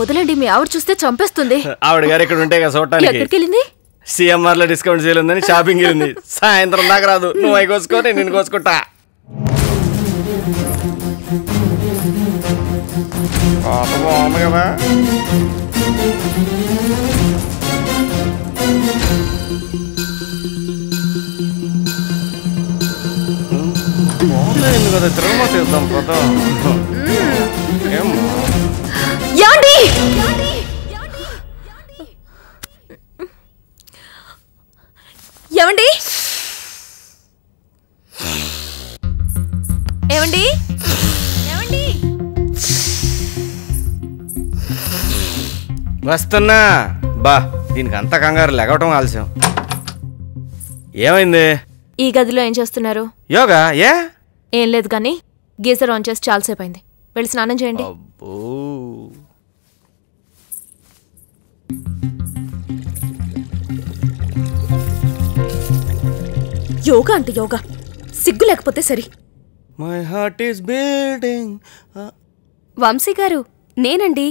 వదలండి, మీ ఆవిడ చూస్తే చంపేస్తుంది. ఆవిడ గారు ఇక్కడ ఉంటే కదా చూడటానికి. ఎక్కడికి వెళ్ళింది? సిఎంఆర్ లో డిస్కౌంట్ సేల్ ఉందని షాపింగ్ వెళ్ళింది. సాయంత్రం దాకా రాదు. నువ్వు అవి కోసుకో, నేను కోసుకుంటా. బాగుంది కదా. ఎందుకు కదా తిరుమల తీద్దాం పోతా. ఏమ్మా ఏమండి? ఏమండి? ఏమండి? వస్తున్నా. బా దీనికి అంత కంగారు లెగవటం ఆలస్యం. ఏమైంది? ఈ గదిలో ఏం చేస్తున్నారు? యోగా. ఏం లేదు కానీ గీజర్ ఆన్ చేసి చాలాసేపు అయింది. వెళ్ళి స్నానం చేయండి. యోగా అంటే యోగా, సిగ్గు లేకపోతే సరి. My heart is beating. Vamshi garu, నేనండి,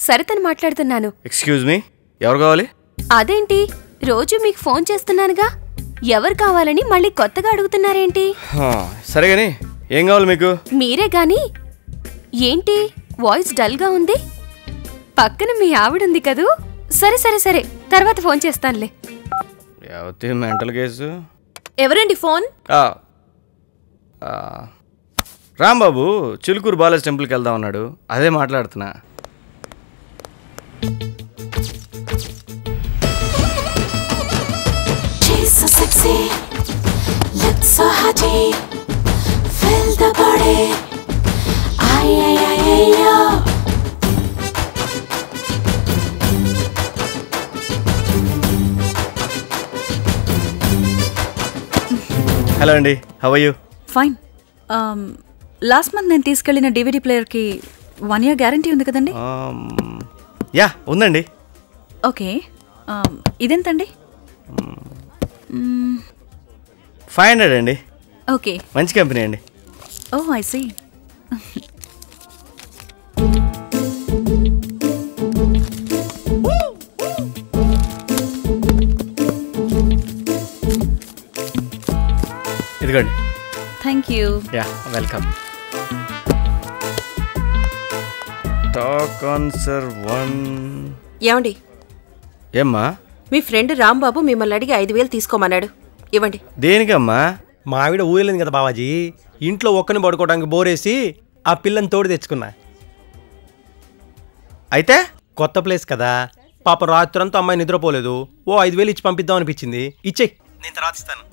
సరితని మాట్లాడుతున్నాను. ఎక్స్క్యూజ్ మీ, ఎవరు కావాలి? అదేంటి రోజు మీకు ఫోన్ చేస్తున్నానుగా, ఎవరు కావాలని మళ్ళీ కొత్తగా అడుగుతున్నారేంటి? సరే గాని ఏం కావాలి మీకు? మీరే గాని. ఏంటి వాయిస్ డల్గా ఉంది? పక్కన మీ ఆవిడుంది కదూ. సరే సరే సరే, తర్వాత ఫోన్ చేస్తానులే. Mental case. ఎవరండి ఫోన్? రాంబాబు చిలుకూరు బాలాజీ టెంపుల్కి వెళ్దాం అన్నాడు, అదే మాట్లాడుతున్నా. హలో అండి, how are you? Fine. Last month నేను తీసుకెళ్లిన డివిడి ప్లేయర్కి 1 year గ్యారంటీ ఉంది కదండి? యా ఉందండి. ఓకే, ఇదెంతండి? 500 అండి. ఓకే, మంచి కంపెనీ అండి. ఓ ఐ సీ. ఇదిగోండి. Thank you. Yeah welcome. Talk answer 1. ఏమండి? ఏమ్మా? మీ ఫ్రెండ్ రాంబాబు మిమ్మల్ని అడిగి 5,000 తీసుకోమన్నాడు, ఇవ్వండి. దేనికమ్మా? మా ఆవిడ ఊయలేదు కదా బావాజీ, ఇంట్లో ఒక్కని పడుకోవడానికి బోరేసి ఆ పిల్లని తోడు తెచ్చుకున్నా. అయితే కొత్త ప్లేస్ కదా, పాప రాత్రంతా అమ్మాయి నిద్రపోలేదు. ఓ 5,000 ఇచ్చి పంపిద్దాం అనిపించింది. ఇచ్చేయి, నేను తర్వాత ఇస్తాను.